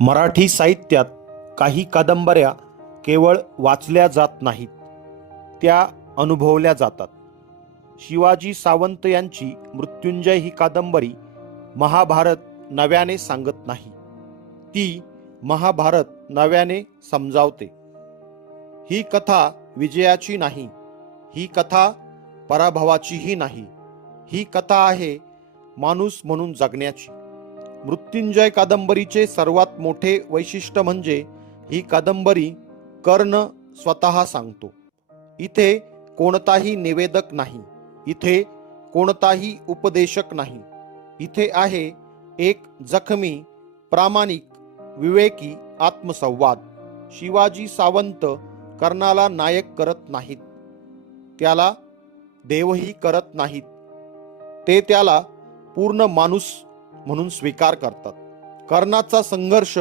मराठी साहित्यात काही कादंबऱ्या केवळ वाचल्या जात नाहीत त्या अनुभवल्या जातात. शिवाजी सावंत यांची मृत्युंजय ही कादंबरी महाभारत नव्याने सांगत नाही. ती महाभारत नव्याने समजावते. ही कथा विजयाची नाही ही कथा पराभवाचीही नाही ही कथा आहे माणूस म्हणून जगण्याची. मृत्युंजय कादंबरीचे सर्वात मोठे वैशिष्ट्य म्हणजे ही कादंबरी कर्ण स्वतः सांगतो. इथे कोणताही निवेदक नाही. इथे कोणताही उपदेशक नाही. इथे आहे एक जखमी प्रामाणिक विवेकी आत्मसंवाद. शिवाजी सावंत कर्णाला नायक करत नाहीत. त्याला देवही करत नाहीत. ते त्याला पूर्ण माणूस म्हणून स्वीकार करतात. कर्णाचा संघर्ष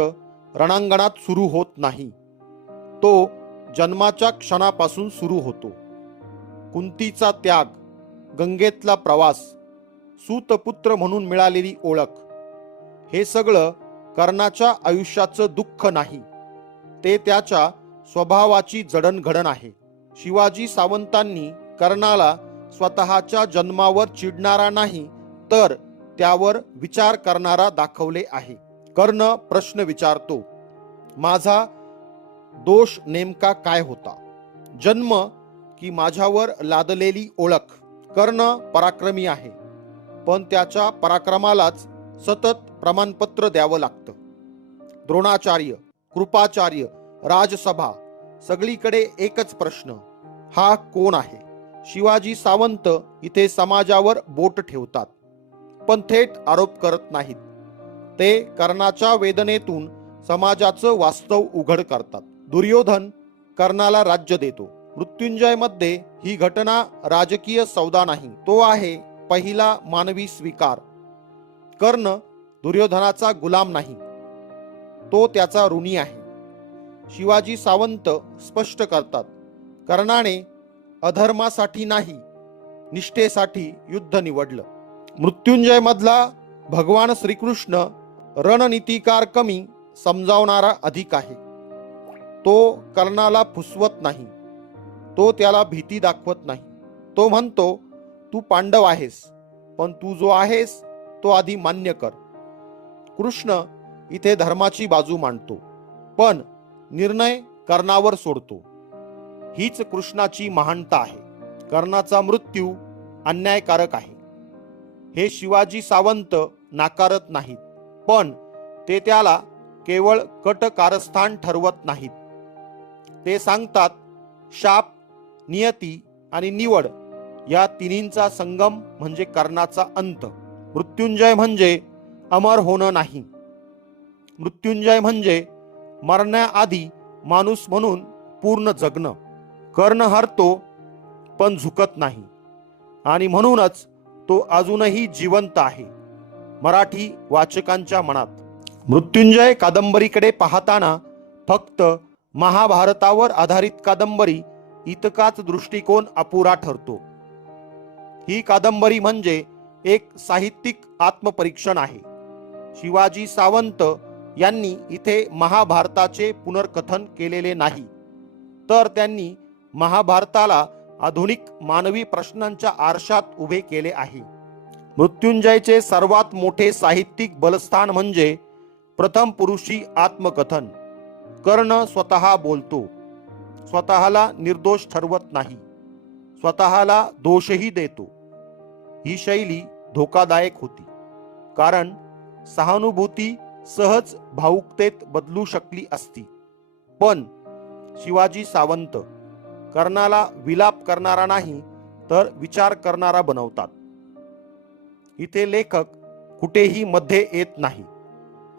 रणांगणात सुरू होत नाही. तो जन्माच्या क्षणापासून सुरू होतो. कुंतीचा त्याग गंगेतला प्रवास सूतपुत्र म्हणून मिळालेली ओळख हे सगळं कर्णाच्या आयुष्याचं दुःख नाही. ते त्याच्या स्वभावाची जडणघडण आहे. शिवाजी सावंतांनी कर्णाला स्वतःच्या जन्मावर चिडणारा नाही तर त्यावर विचार करणारा दाखवले आहे. कर्ण प्रश्न विचारतो माझा दोष नेमका काय होता? जन्म की माझ्यावर लादलेली ओळख? कर्ण पराक्रमी आहे. पण त्याच्या पराक्रमालाच सतत प्रमाणपत्र द्यावं लागतं. द्रोणाचार्य कृपाचार्य राजसभा सगळीकडे एकच प्रश्न. हा कोण आहे? शिवाजी सावंत इथे समाजावर बोट ठेवतात. पण थेट आरोप करत नाहीत. ते कर्णाच्या वेदनेतून समाजाचं वास्तव उघड करतात. दुर्योधन कर्णाला राज्य देतो. मृत्युंजयमध्ये ही घटना राजकीय सौदा नाही. तो आहे पहिला मानवी स्वीकार. कर्ण दुर्योधनाचा गुलाम नाही. तो त्याचा ऋणी आहे. शिवाजी सावंत स्पष्ट करतात. कर्णाने अधर्मासाठी नाही निष्ठेसाठी युद्ध निवडलं. मृत्युंजय मधला भगवान श्रीकृष्ण रणनीतिकार कमी समजावणारा अधिक आहे. तो कर्णाला फुसवत नाही. तो त्याला भीती दाखवत नाही. तो म्हणतो तू पांडव आहेस पण तू जो आहेस तो आधी मान्य कर. कृष्ण इथे धर्माची बाजू मांडतो पण निर्णय कर्णावर सोडतो. हीच कृष्णाची महानता आहे. कर्णाचा मृत्यू अन्यायकारक आहे. हे शिवाजी सावंत नाकारत नाहीत. पण ते त्याला केवळ कट कारस्थान ठरवत नाहीत. ते सांगतात शाप नियती आणि निवड या तिन्हींचा संगम म्हणजे कर्णाचा अंत. मृत्युंजय म्हणजे अमर होणं नाही. मृत्युंजय म्हणजे मरण्याआधी माणूस म्हणून पूर्ण जगणं. कर्ण हरतो पण झुकत नाही. आणि म्हणूनच तो अजूनही जिवंत आहे. मराठी वाचकांच्या मनात मृत्युंजय कादंबरीकडे पाहताना फक्त महाभारतावर आधारित कादंबरी इतकाच दृष्टिकोन अपुरा ठरतो. ही कादंबरी म्हणजे एक साहित्यिक आत्मपरीक्षण आहे. शिवाजी सावंत यांनी इथे महाभारताचे पुनर्कथन केलेले नाही. तर त्यांनी महाभारताला आधुनिक मानवी प्रश्नांच्या आरशात उभे केले आहे. मृत्युंजयचे सर्वात मोठे साहित्यिक बलस्थान म्हणजे प्रथम पुरुषी आत्मकथन. कर्ण स्वतः बोलतो. स्वतःला निर्दोष ठरवत नाही. स्वतःला दोषही देतो. ही शैली धोकादायक होती. कारण सहानुभूती सहज भावुकतेत बदलू शकली असती. पण शिवाजी सावंत कर्णाला विलाप करणारा नाही तर विचार करणारा बनवतात. इथे लेखक कुठेही मध्ये येत नाही.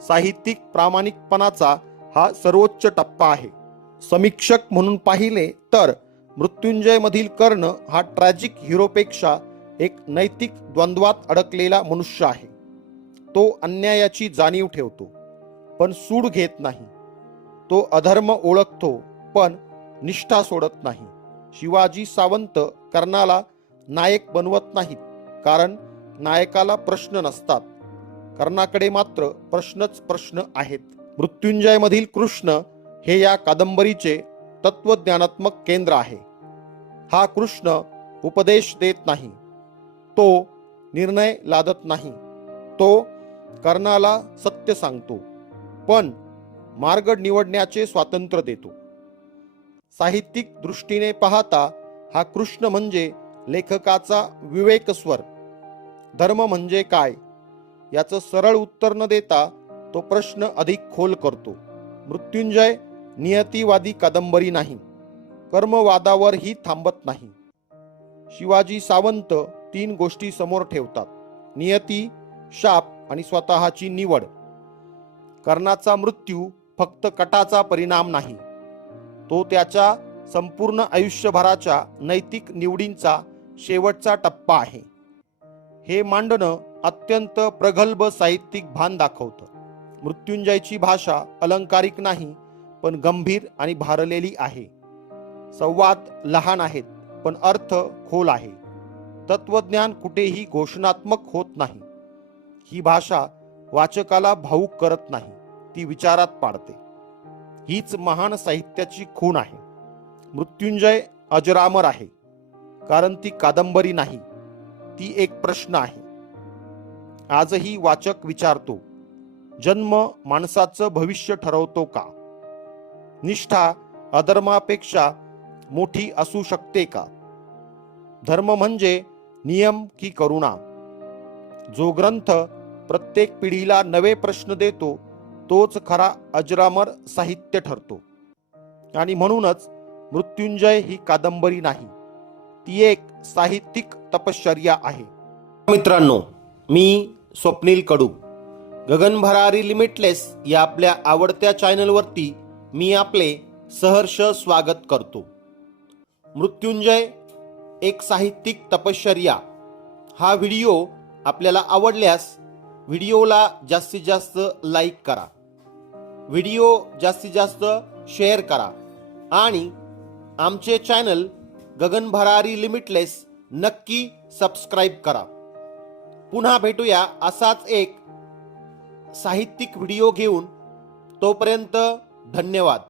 साहित्यिक प्रामाणिकपणाचा हा सर्वोच्च टप्पा आहे. समीक्षक म्हणून पाहिले तर मृत्युंजयमधील कर्ण हा ट्रॅजिक हिरोपेक्षा एक नैतिक द्वंद्वात अडकलेला मनुष्य आहे. तो अन्यायाची जाणीव ठेवतो पण सूड घेत नाही. तो अधर्म ओळखतो पण निष्ठा सोडत नाही. शिवाजी सावंत कर्णाला नायक बनवत नाहीत कारण नायकाला प्रश्न नसतात. कर्णाकडे मात्र प्रश्नच प्रश्न आहेत. मृत्युंजयमधील कृष्ण हे या कादंबरीचे तत्वज्ञानात्मक केंद्र आहे. हा कृष्ण उपदेश देत नाही. तो निर्णय लादत नाही. तो कर्णाला सत्य सांगतो पण मार्ग निवडण्याचे स्वातंत्र्य देतो. साहित्यिक दृष्टीने पाहता हा कृष्ण म्हणजे लेखकाचा विवेकस्वर. धर्म म्हणजे काय? याचं सरळ उत्तर न देता तो प्रश्न अधिक खोल करतो. मृत्युंजय नियतीवादी कादंबरी नाही. कर्मवादावरही थांबत नाही. शिवाजी सावंत तीन गोष्टी समोर ठेवतात. नियती शाप आणि स्वतःची निवड. कर्णाचा मृत्यू फक्त कटाचा परिणाम नाही. तो त्याच्या संपूर्ण आयुष्यभराच्या नैतिक निवडींचा शेवटचा टप्पा आहे. हे मांडणं अत्यंत प्रगल्भ साहित्यिक भान दाखवतं. मृत्युंजयची भाषा अलंकारिक नाही पण गंभीर आणि भारलेली आहे. संवाद लहान आहेत पण अर्थ खोल आहे. तत्वज्ञान कुठेही घोषणात्मक होत नाही. ही भाषा वाचकाला भाऊक करत नाही ती विचारात पाडते. हीच महान साहित्याची खूण आहे. मृत्युंजय अजरामर आहे. कारण ती कादंबरी नाही ती एक प्रश्न आहे. आजही वाचक विचारतो जन्म माणसाचं भविष्य ठरवतो का? निष्ठा अधर्मापेक्षा मोठी असू शकते का? धर्म म्हणजे नियम की करुणा? जो ग्रंथ प्रत्येक पिढीला नवे प्रश्न देतो तोच खरा अजरामर साहित्य ठरतो. आणि म्हणूनच मृत्युंजय ही कादंबरी नाही. ती एक साहित्यिक तपश्चर्या आहे. मित्रांनो मी स्वप्नील कडू. गगनभरारी लिमिटलेस या आपल्या आवडत्या चॅनलवरती मी आपले सहर्ष स्वागत करतो. मृत्युंजय एक साहित्यिक तपश्चर्या. हा व्हिडिओ आपल्याला आवडल्यास व्हिडिओला जास्तीत जास्त लाईक करा. व्हिडिओ जास्तीत जास्त शेअर करा. आणि आमचे चॅनल गगन भरारी लिमिटलेस नक्की सबस्क्राईब करा. पुन्हा भेटूया असाच एक साहित्यिक व्हिडिओ घेऊन. तोपर्यंत धन्यवाद.